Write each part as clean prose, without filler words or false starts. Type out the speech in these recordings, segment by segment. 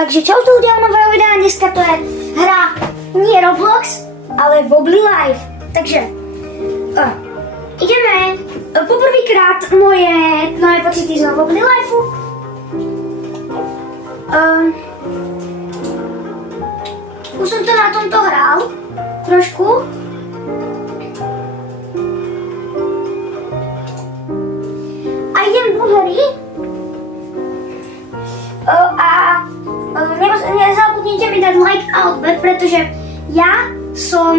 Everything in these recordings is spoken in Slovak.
Takže čau ľudia u nového videa, dneska to je hra nie Roblox, ale Wobbly Life. Takže ideme poprvýkrát moje pocity z Wobbly Lifeu. Už som to na tomto hral trošku. A idem do hry. Nezabudnite mi dať like a odber, pretože ja som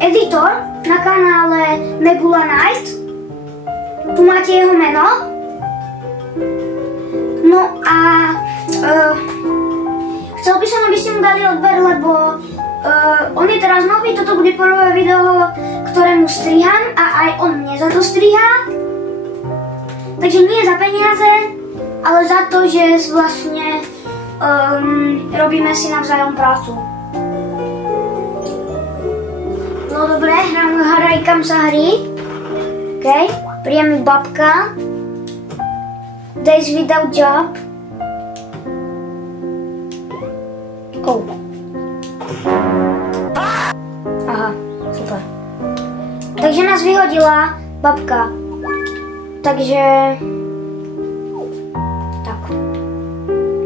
editor na kanále Nebula Night. Tu máte jeho meno. No a chcel by som, aby ste mu dali odber, lebo on je teraz nový, toto bude prvé video, ktorému striham a aj on mne za to strihá. Takže nie za peniaze, ale za to, že vlastne robíme si navzájom prácu. No dobre, hrajkam sa hry. OK, príde mi babka. Days without job. Oh. Aha, super. Takže nás vyhodila babka. Takže... Tak.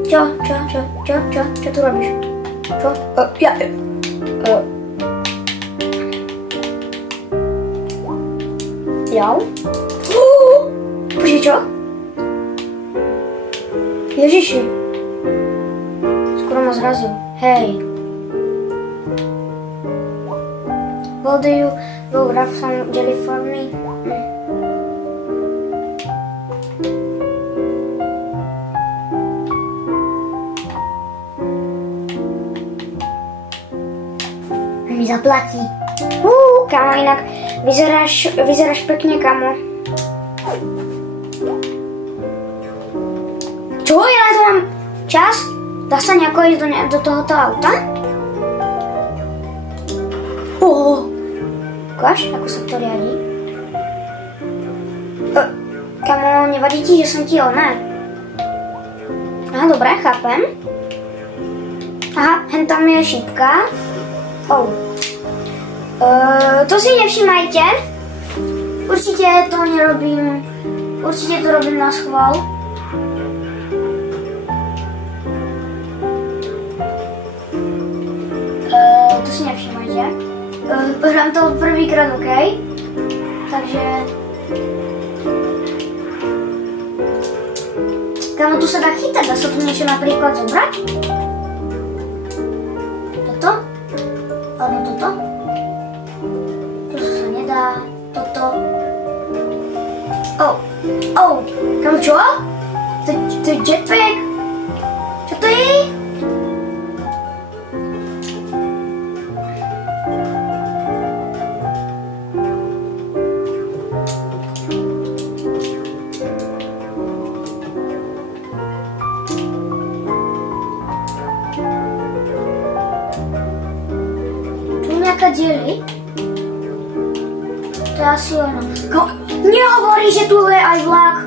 Čo tu robíš? Čo? Jau? Bože, čo? Ježiši. Skoro ma zrazil. Hej. Will you go grab some jelly for me? Mi zaplatí. Kamo, inak vyzeráš pekne, kamo. Čo? Ja na to mám čas? Dá sa nejako ísť do tohoto auta? Ukáž, ako sa to riadi? Kamo, nevadí ti, že som ti oné? Aha, dobré, chápem. Aha, hen tam je šípka. To si nevšímajte. Určite to nerobím. Určite to robím na schvál. To si nevšímajte. Hrám to prvýkrát, OK? Takže... Kamo, tu sa dá chytať, dá sa tu niečo napríklad zobrať? Toto? Alebo toto? Toto sa nedá, toto... Kamo, čo? To je jetpack? Čo to je? Diely. To je asi ono. Nehovorí, že tu je aj vlak.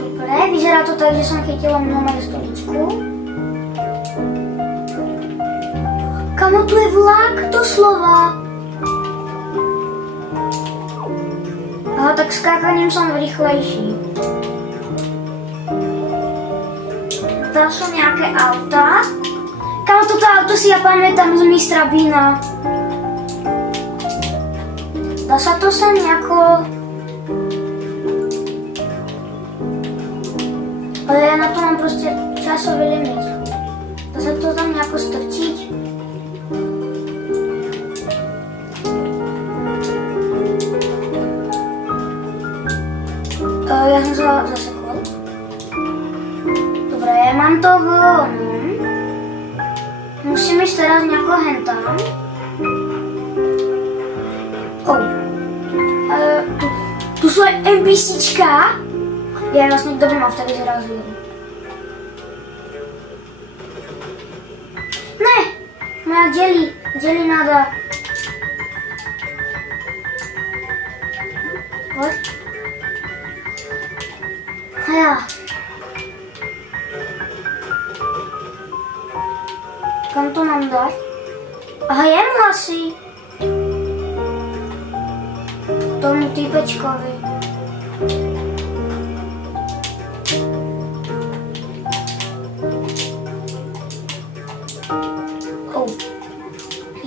Dobre, vyzerá to tak, že som chytila normálne stoličku. Kamo, tu je vlak, doslova. Aha, tak skákaním som rýchlejší. Tam sú nejaké auta. Kamo, toto auto si ja pamätám z Mistra Beana. Dá sa to sem nejako... Ale ja na to mám proste časový limit. Dá sa to tam nejako strčiť? Ja som sa zasekol. Dobre, mám to v... Musím ísť teraz nejako hentam. Tu sú aj NPCčka. Ja vlastne kto by ma vtedy zrazil. Ne! Moja deli nada. Pojď. Hľa. Kam to mám dať? Aha, jemu asi. Tomu týpečkovi. Oh.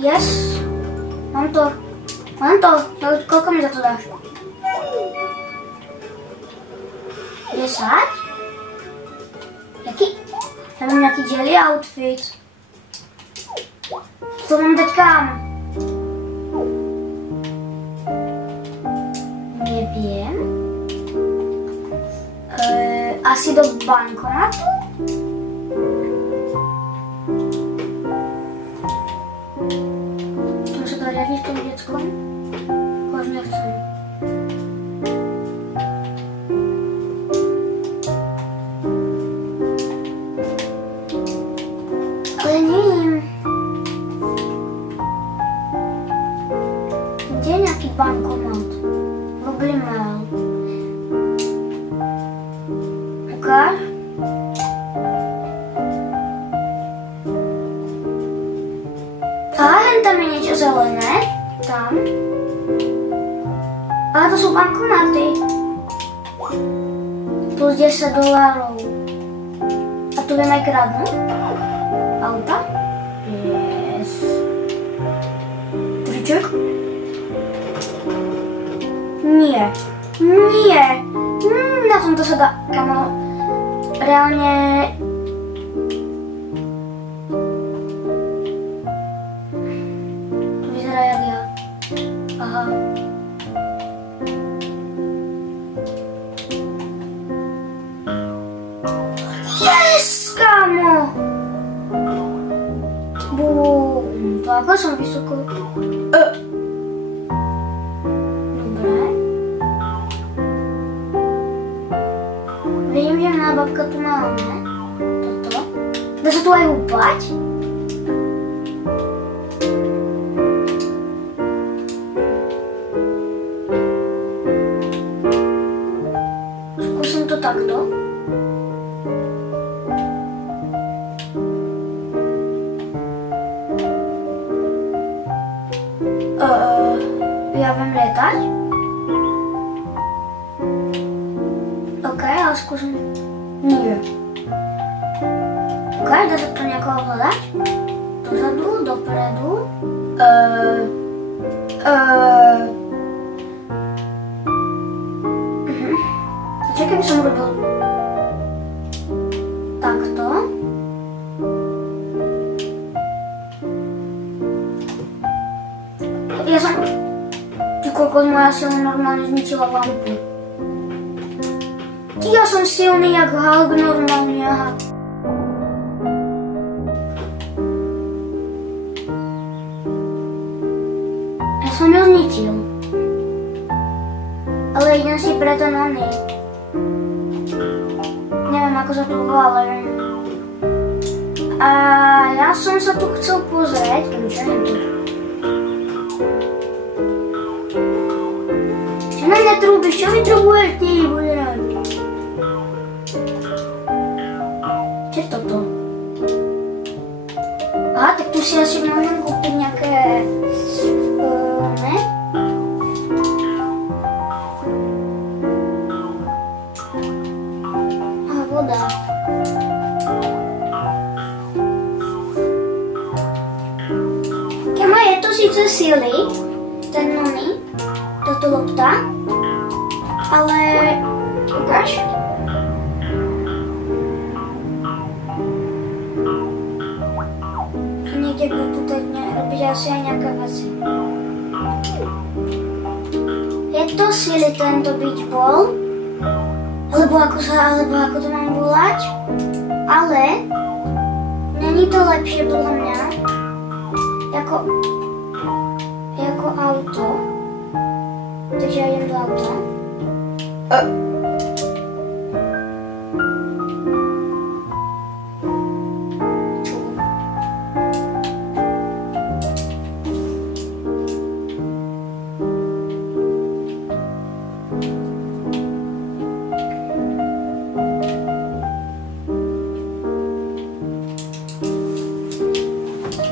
Yes. Mám to. Koľko mi za to dáš? 10? Jaký? Ja mám nejaký jelly outfit. To mám dať kam? Neviem. Asi do bankomatu? Chcem sa to riadiť v tom detskom? Už nechcem. Ale neviem. Kde je nejaký bankomat? Google Mail. Ukáž? Aha, tam je niečo zelené. Tam. Ale to sú bankomaty. Plus $10. A tu viem aj kradnúť? Auta? Yes. Triček? Nie. Nie. Na tomto sa dá, kamo, reálne... To vyzerá jak ja. Aha. Yes, kamo! Bum. To ako som vysoko? Dobre. Vidím, že na babka tu máme. Toto. Dá sa tu aj húpať? Skúsim to takto. Ja viem lietať. OK, ale skúsim. Nie. OK, dá sa to nejako ovládať? Dozadu, dopredu. Čakaj, by som robil takto. Ja som... Koľko moja sila normálne zničila lampu. Ja som silný jak Hulk normálne, aha. Ja som ju zničil. Ale idem si pre ten oný. Neviem, ako sa to volá, ale viem. A ja som sa tu chcel pozrieť, čo neviem tu. Na mňa trúbiš, čo mi trúbuješ, ty bude rád. Čo je toto? Aha, tak tu si asi môžem kúpiť nejaké... ne? Aha, voda. Kema, je to síce síly, ten oný, táto lopta, ale ukáž. Niekde budú tutaj robiť asi aj nejaké veci. Je to síly tento beach ball, alebo ako to mám volať, ale není to lepšie podľa mňa, jako auto. Takže ja idem do auta.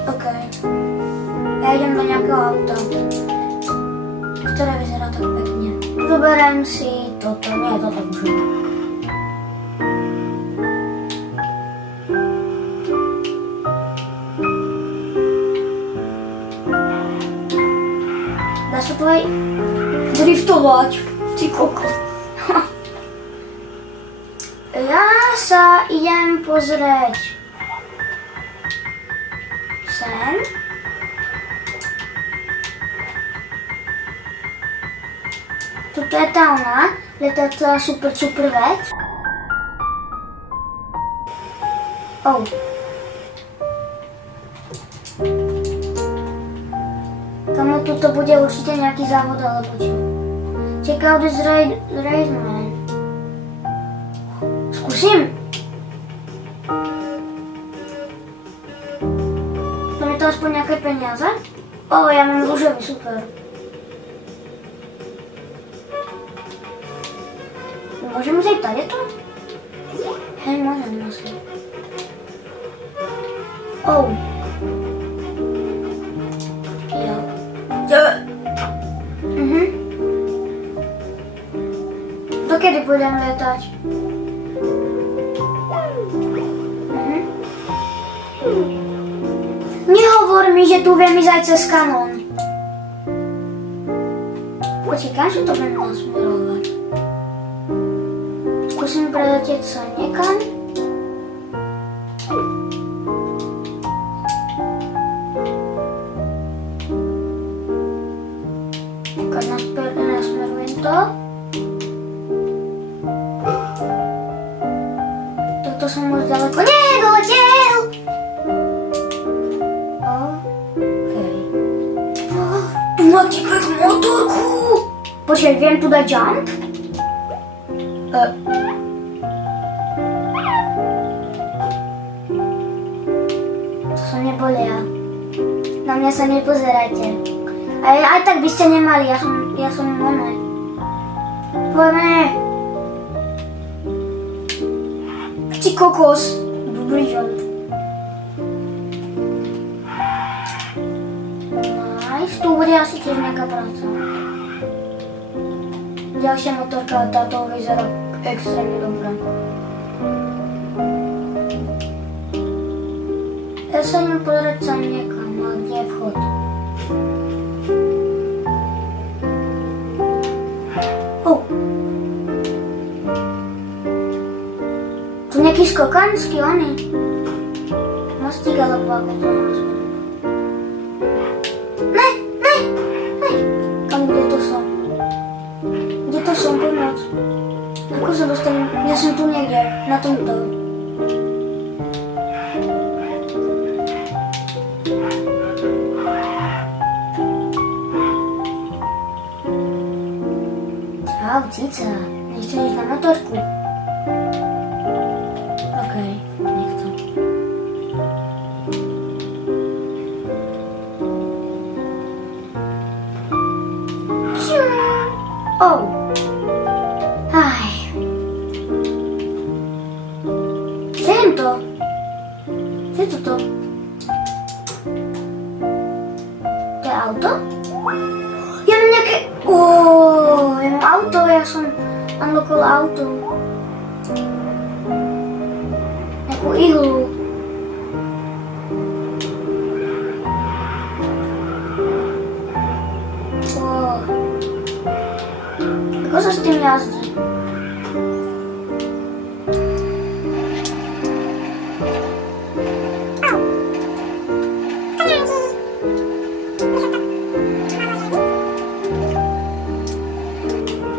OK. Ja idem do nejakého auta, ktoré vyzerá tak pekne. Zoberiem si toto, nie je toto už. Dá sa tu aj driftovať, ty koko. Ja sa idem pozrieť sem. Toto je tá ona, letáca super vec. Oh. Kamo, tuto bude určite nejaký závod alebo čo. Check out this race, man. Skúsim. Dáme to aspoň nejaké peniaze? O, ja mám rúžový, super. Môžem zajít tady to? Hej, môžem asi. Oh. Jo. Dokedy budem letať? Nehovor mi, že tu viem ísť aj cez kanón. Počkaj, že to budem nasmerovať. Skúsim preletieť sa niekam. Nasmerujem to. Toto som už ďaleko nedoletel. Tu máte k motorku. Počkaj, viem tu dať jump? To som nebol ja. Na mňa sa nepozerajte. Aj tak by ste nemali, ja som oné. Poďme. Ty kokos. Dobrý jump. Nice, tu bude asi tiež nejaká práca. Ďalšia motorka, táto vyzerá extrémne dobrá. Ja sa idem pozrieť sa niekam, ale kde je vchod? Tu nejaký skokanský, oni. Mostík, alebo ako to nazvem. Ne. Kam, kde to som? Kde to som, pomoc? Ako sa dostanem? Ja som tu niekde, na tomto. Čau, cica. Nechceš ísť na motorku? Okej, nechcem. Oh. Aj. Co je to? Co je toto? To je auto? Ja mám nejaké... ja mám auto, ja som unlockol auto. Nejakú ihlu. Ako sa s tým jazdí?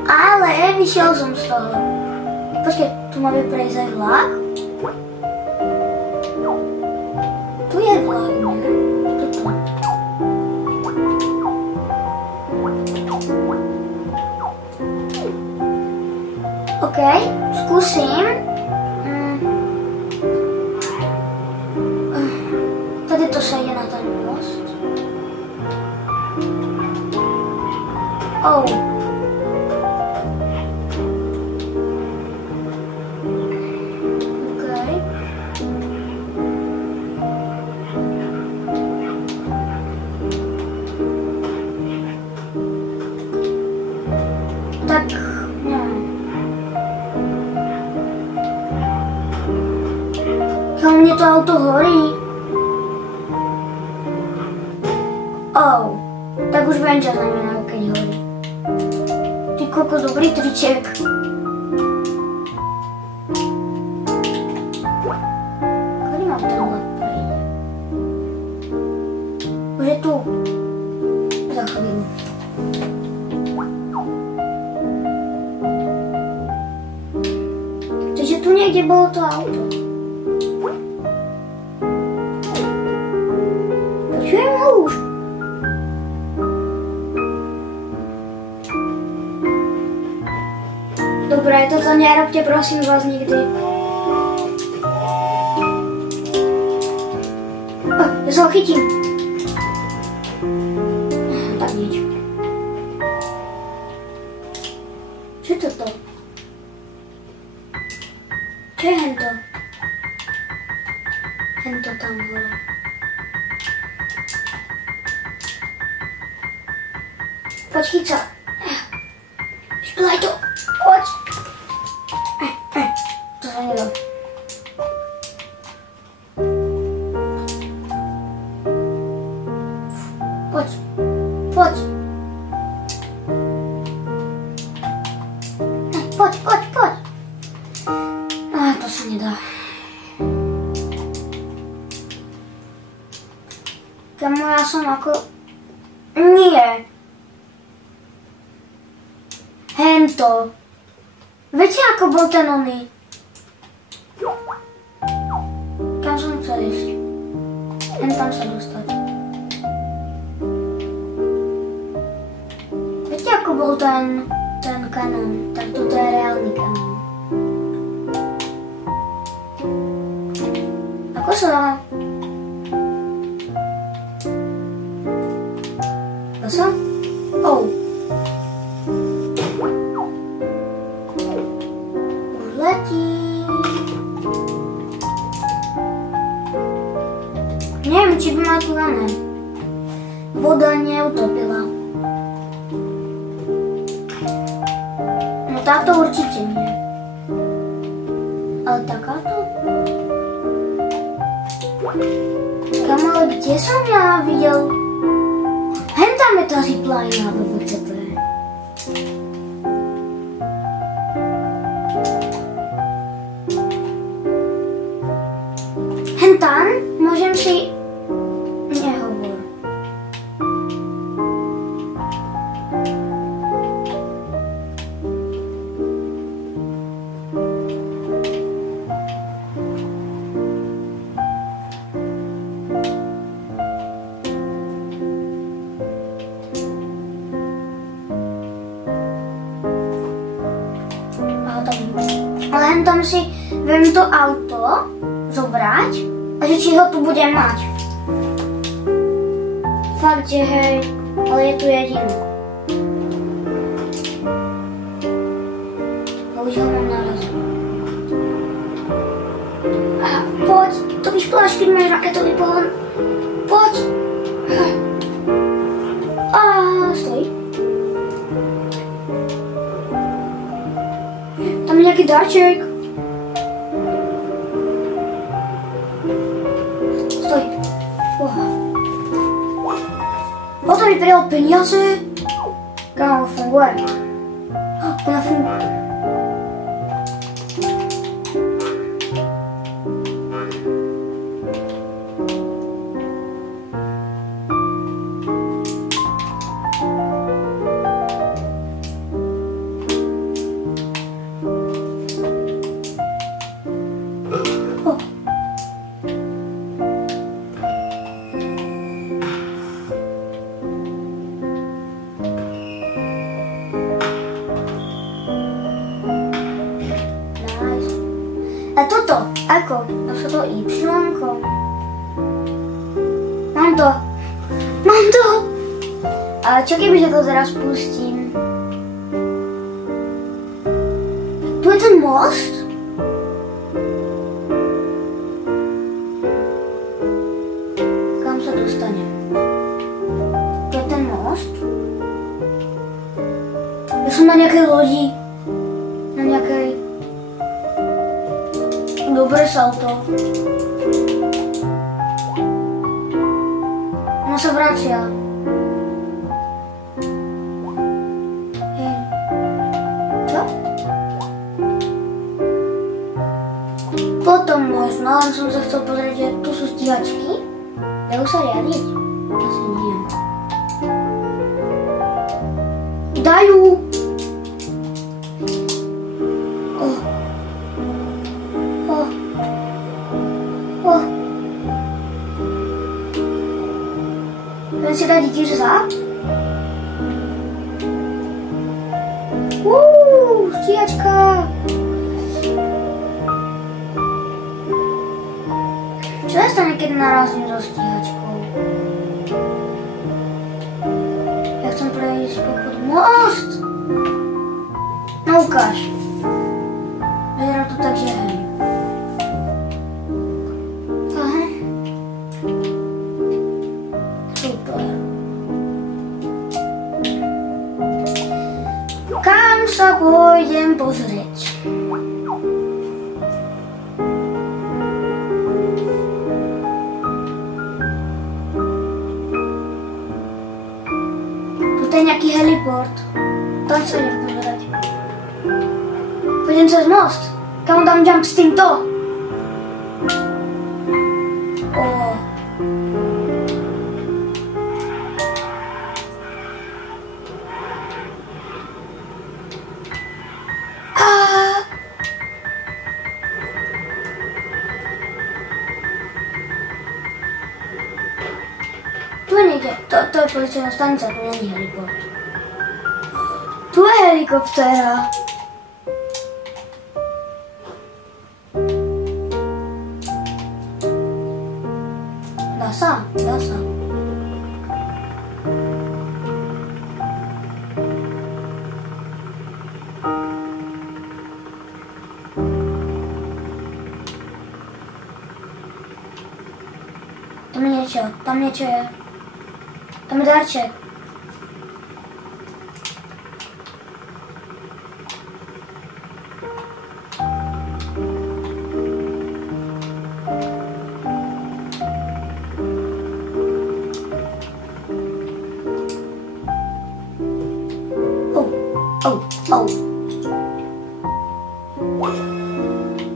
Ale vyšiel som z toho. Počkej, tu máme prejsť aj vlak? Tu je vlak, ne? Toto. OK, skúsim. Tady to sa ide na ten most. Oh. OK. auto horí. Tak už viem, čo znamenajú, keď horí. Ty koko, dobrý triček. Kedy mám ten let prejde? Už je tu. Za chvíľu. Takže tu niekde bolo to auto. Počujem ho už. Dobre, toto nerobte, prosím vás, nikdy. Ja sa ho chytím. Tak nič. Čo je toto? Čo je hento? Hento tam hore. Poď, chyť sa. Špilaj to. Poď. To sa nedá. Poď. Poď. Poď, poď, poď. To sa nedá. Kamo, ja som ako... Nie. Hento. Viete, ako bol ten oný? Kam som chcel ísť? Len tam sa dostať. Viete, ako bol ten kanón? Tak toto je reálny kanón. Ako sa dá? Dá sa? Neviem, či by ma tu voda neutopila. No táto určite nie. Ale takáto? Kam, ale kde som ja videl? Hen tam je tá zipline, alebo čo to je? Hen tam? Môžem si... Nehovor. Ale hen tam si viem to auto zobrať a že či ho tu budem mať. Fakt, že hej, ale je tu jediný. A už ho mám naraz. Poď, to vyšpláš, keď máš raketový pohon. Poď. Stoj. Tam je nejaký dáček. Stoj. Potom mi prijal peniaze. Kámo, funguje. Ona funguje. A toto, ako? To sa to Y-ko. Mám to. Mám to. A čo keby sa to teraz pustím? Tu je ten most? Kam sa dostanem? Tu je ten most? Ja som na nejakej lodi. Na nejakej... Dobre salto. On sa vracia. Čo? Potom možno, len som sa chcel pozrieť, že tu sú stíhačky. Dajú sa riadiť? Asi nie. Dajú! Len si dať Girza. Stíhačka. Čo sa stane, keď narazím so stíhačkou? Ja chcem prejsť popod most. No ukáž. Vyzerá to tak, že hej. Aha. Super. Kam sa pôjdem pozrieť? Tuto je nejaký heliport. Tam sa idem pozerať. Pôjdem cez most. Kam dám jump s týmto? Tu je niekde. To je policajná stanica, tu není heliport. Tu je helikoptéra. Dá sa, dá sa. Tam niečo je. Tam je darček.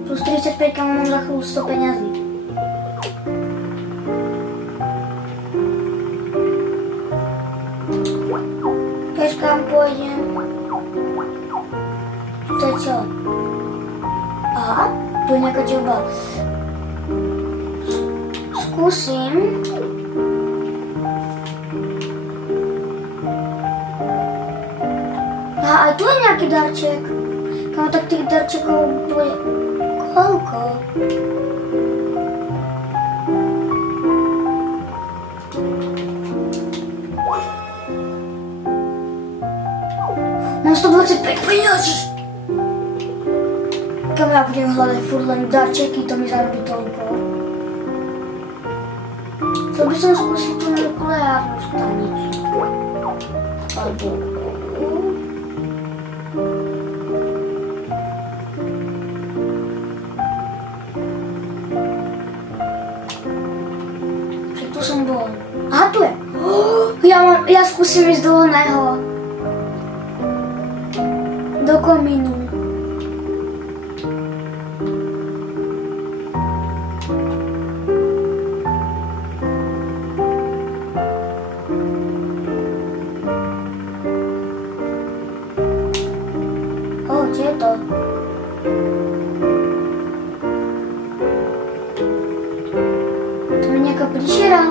Plus 35, kam mám za chvíľu 100 peňazí. Vieš, kam pôjdem? To je čo? Aha, tu je nejaká ťoba. Skúsim. Aha, aj tu je nejaký darček. Kam tak tých darčekov bude koľko? Mám 125 peňazí. Kam ja budem hľadať furt len darčeky, to mi zarobí toľko. Chcel by som skúsiť tú nukleárnu stanicu. Alebo... Tu som bol. Aha, tu je. Ja skúsim ísť do oného. Do komínu. Čo je to? To je nejaká príšera.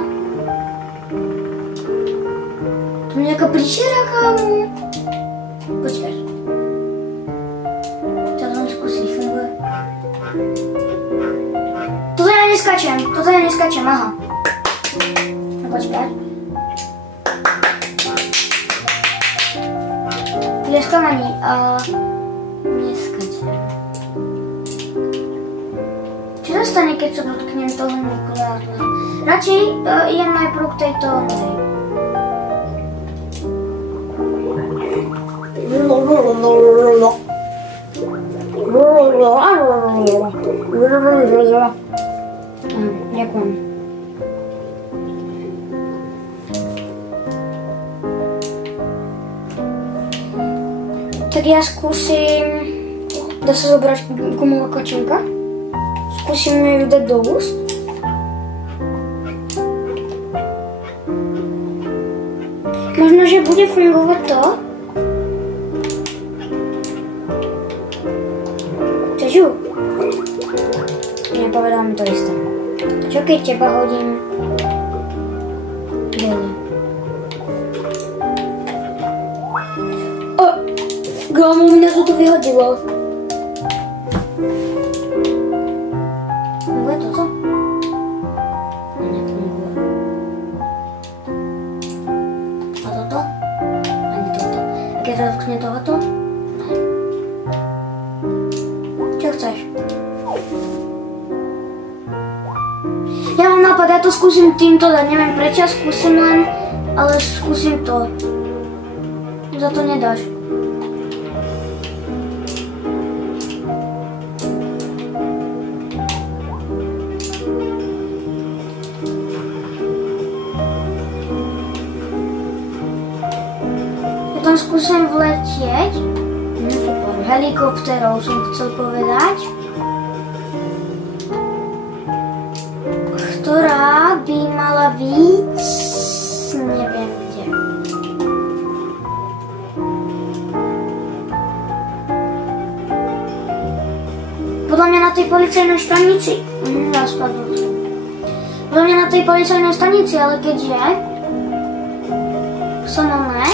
To je nejaká príšera, kámo. Počkaj. To som skúsiť, funguje. Toto ja neskačem, aha. No počkaj. Tlieskam ani neskačem. Čo sa stane, keď sa dotknem toho nukleárneho? Radšej idem najprv k tejto onej. Ďakujem. Tak ja skúsim... Dá sa zobrať gumová kočinka. Skúsim ju dať do úst. Možno, že bude fungovať to. Chceš ju? Nepovedal mi to isté. Čo keď teba hodím dole? Gámo, mňa to vyhodilo. Funguje toto? Nefunguje. A toto? Ani toto. A keď sa dotkne tohoto? Ne. Čo chceš? Ja mám nápad, ja to skúsim týmto dať, neviem prečo, skúsim len, ale skúsim to. Za to nedáš. Ja tam skúsim vletieť. Super, helikopterou som chcel povedať. Ktorá by mala byť, neviem kde. Podľa mňa na tej policajnej stanici. Podľa mňa na tej policajnej stanici, ale keďže som oné.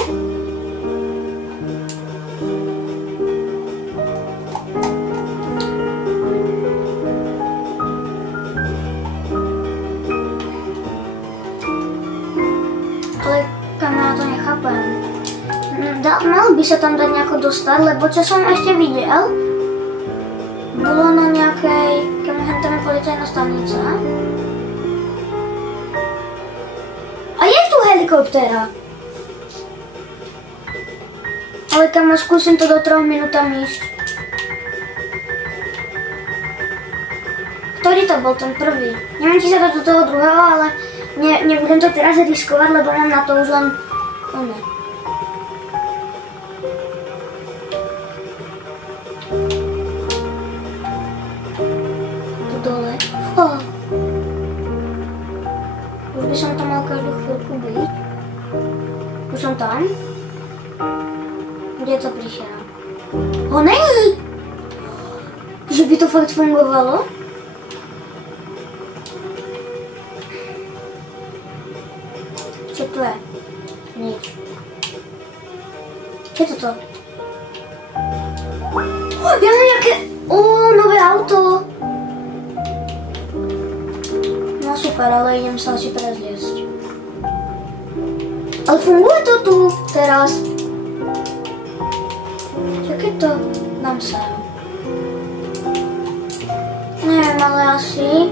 Mal by sa tam dať nejako dostať, lebo čo som ešte videl, bolo na nejakej, keď hentáme policajná stanica. A je tu helikoptéra. Ale kam skúsim to do 3 minútam ísť. Ktorý to bol ten prvý? Neviem, či sa to do toho druhého, ale nebudem to teraz riskovať, lebo mám na to už len... Už by som tam mal každú chvíľku byť. Už som tam. Kde to prišiel? Ho není! Že by to fakt fungovalo? Čo to je? Nič. Čo je toto? Ja mám nejaké... nové auto! Super, ale idem sa asi prezliesť. Ale funguje to tu teraz. Čo keď to dám sem? Neviem, ale asi...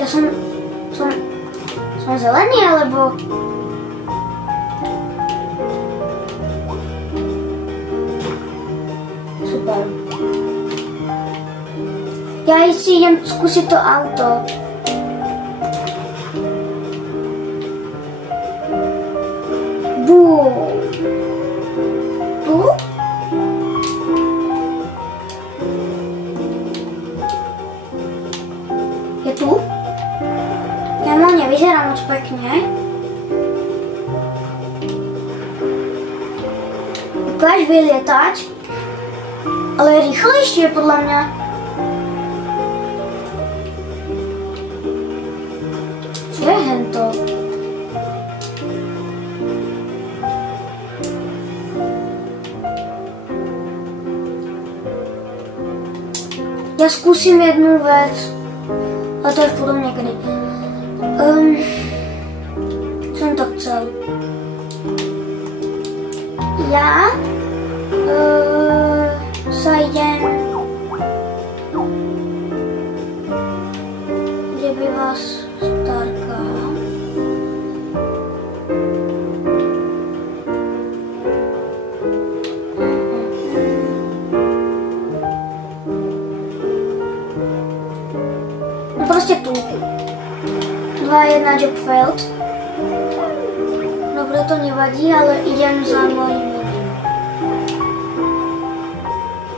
Ja som zelený, alebo... Super. Ja si idem skúsiť to auto. Bú. Tu? Je tu? Kámo, nevyzerá moc pekne. Ukáž vylietať. Ale rýchlejšie podľa mňa. Čo je hento? Ja skúsim jednu vec. Ale to je v potom niekedy. Som to chcel. Ja sa idem, kde by vás starka. No proste tu. 2-1 Jobfeld. Dobre, to nevadí, ale idem za mojím ľudím.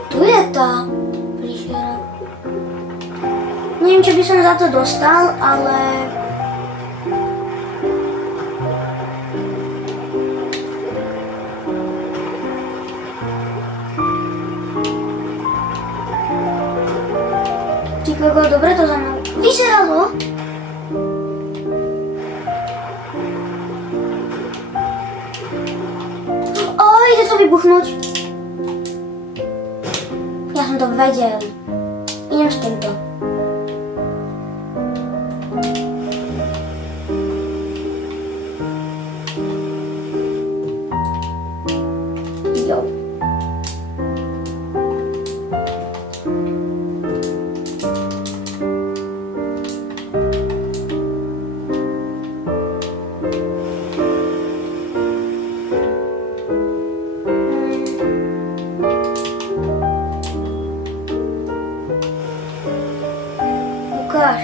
Tu je tá príšera. Neviem, či by som za to dostal, ale... Ty koko, dobre to za mnou vyzeralo. Ide to vybuchnúť. Ja som to vedel. Idem s týmto. Jo. Ukáž.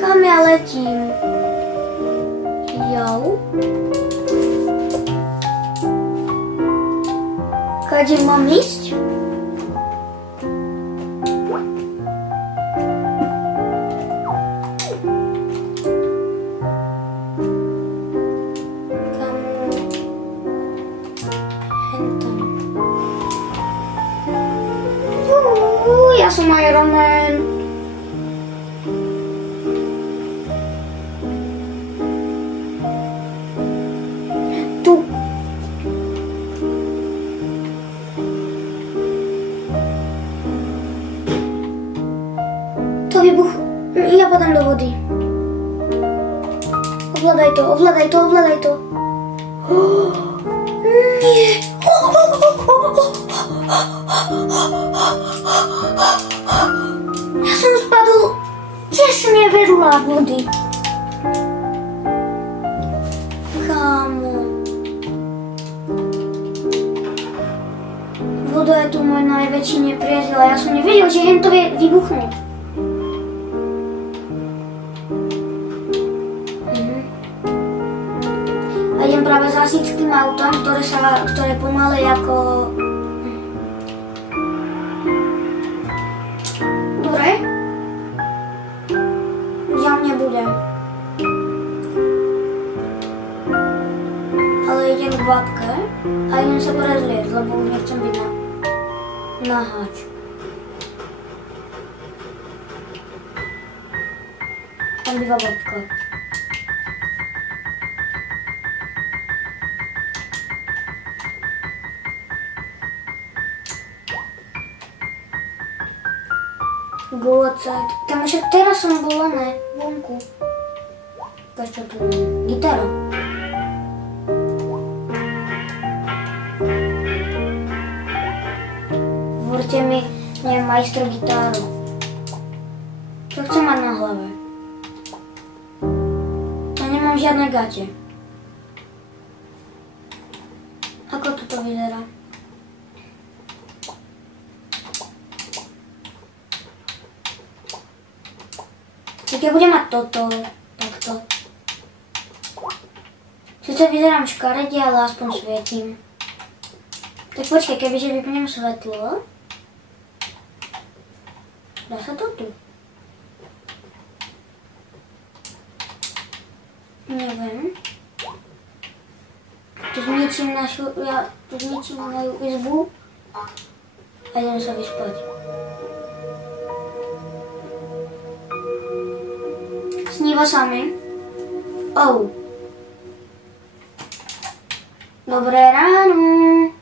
Kam ja letím? Jau. Kade mám ísť? Ja som Iron Man. Tu. To vybuch... Ja padám do vody. Ovládaj to, ovládaj to, ovládaj to. Nie. Ja som spadol tesne vedľa vody. Kámo. Voda je tu môj najväčší nepriateľ a ja som nevedel, že jen to vie vybuchnúť. A idem práve za asickým autom, ktoré pomalej ako... Dobre. Ja nebudem. Ale idem k babke a idem sa prezlieť, lebo už nechcem byť na háč. Tam býva babka. Go outside. Tam však teraz som bola, ne? Vonku. Prečo tu je? Gitara. Hovorte mi, nie majstro gitáru. Čo chcem mať na hlave? Ja nemám žiadne gate. Ako toto vyzerá? Tak ja budem mať toto, takto. Sice vyzerám škaredie, ale aspoň svietím. Tak počkaj, kebyže vypnem svetlo. Dá sa to tu? Neviem. Tu zničím moju izbu a idem sa vyspať. Sníva sa mi. Oh. Dobré ráno.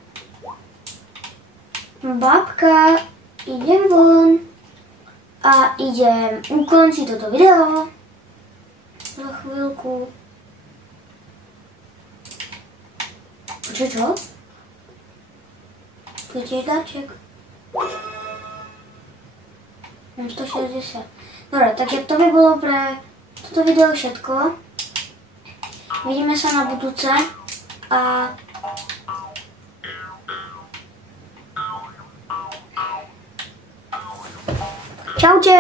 Babka, idem von. A idem ukončiť toto video. Za chvíľku. Čo? Tu je tiež darček. Mám 160. Dobre, takže to by bolo pre toto video všetko. Vidíme sa na budúce a čaute!